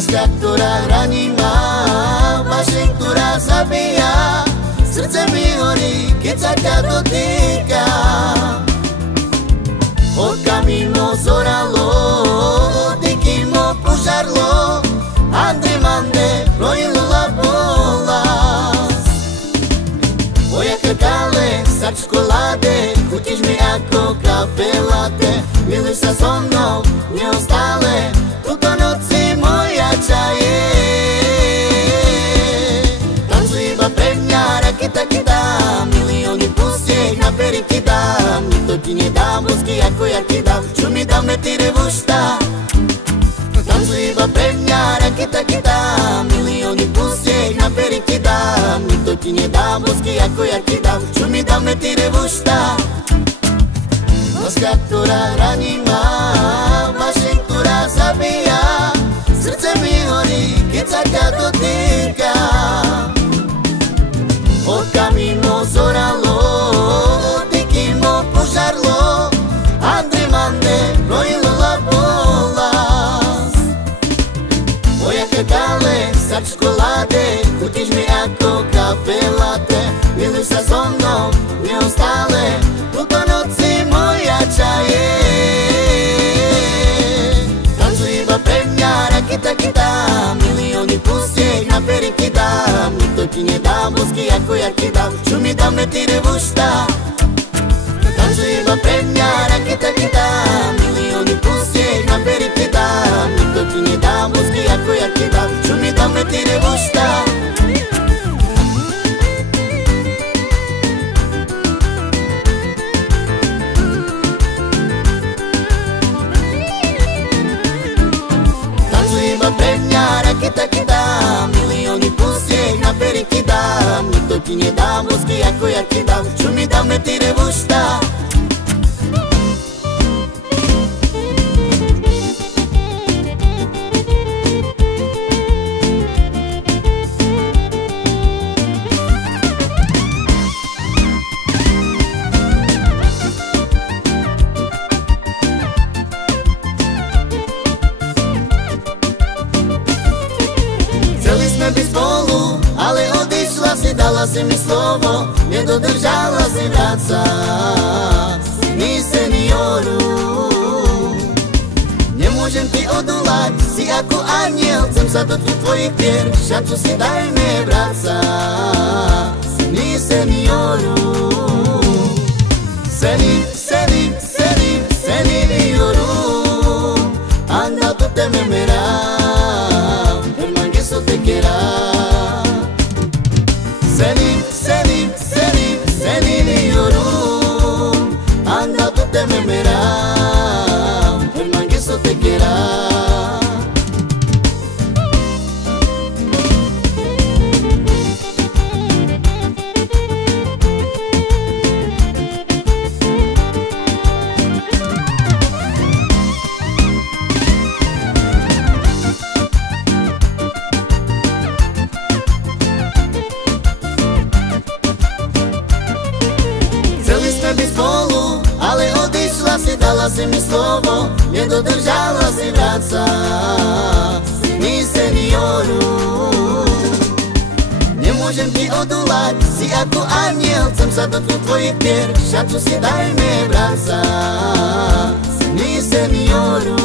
Láska, ktorá raní ma, vášeň, ktorá zabíja. Srdce mi horí, keď sa ťa dotýkam. Oka mi mo zoralo, dotyky mo požarlo. Ande mande projila bolesť. Moja kakale, sa v čokoláde, chutíš mi ako kafe latte. Miluj sa so mnou, neustále, túto noci moja čaje. Tancuj iba pre mňa, raketa kidám, milióny pustiek na pery ti dám. Nikto ti nedá bosky, ako ja ti dám, čo mi dáme ty revušta. Tancuj iba pre mňa, raketa kidám, milióny pustiek na pery ti dám. Nikto ti nedá bosky, ako ja ti dám, čo mi dáme ty revušta. Láska, ktorá raní ma, vášeň, ktorá zabíja. Srdce mi horí, keď sa ťa dotýkam. Oka mi mo zoralo, dotyky mo požarlo. Ande mande projila bolesť. Moja kakale, sa v čokoláde, chutíš mi ako kafe latte. Miluj sa so mnou, neustále, túto noci moja čaje. Tancuj iba pre mňa, raketa kidám, milióny pustiek na pery ti dám. Nikto ti nedá bosky, ako ja ti dám, čo mi dáme ty revušta. Tancuj iba pre mňa, raketa kidám, milióny pustiek na pery ti dám. Nikto ti nedá bosky, ako ja ti dám, čo mi dáme ty revušta. Pre mňa, raketa kidám, milióny pustiek na pery ti dám. Nikto ti nedá bosky, ako ja ti dám, čo mi dáme ty revušta. Byť spolu, ale odišla si, dala si mi slovo, nedodržala si, vráca mi senioru. Nemôžem ti odolať, si ako aniel, chcem sa dotknúť tvojich pier, šancu si dajme, vráca mi senioru. Senioru, anda tu te memerás. Te quiera. Senioru, anda tu te memera, el mangueso te quiera. Byť spolu, ale odišla si, dala si mi slovo, nedodržala si, vráca mi senioru. Nemôžem ti odolať, si ako aniel, chcem sa dotknúť tvojich pier, šancu si dajme, vráca mi senioru.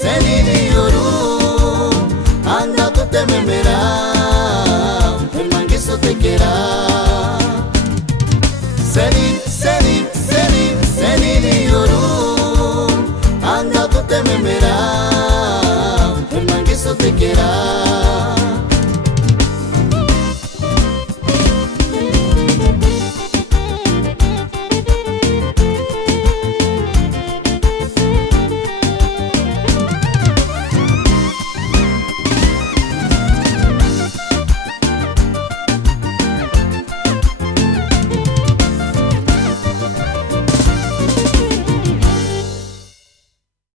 Senioru, anda tu te memerás, el mangueso te quiera.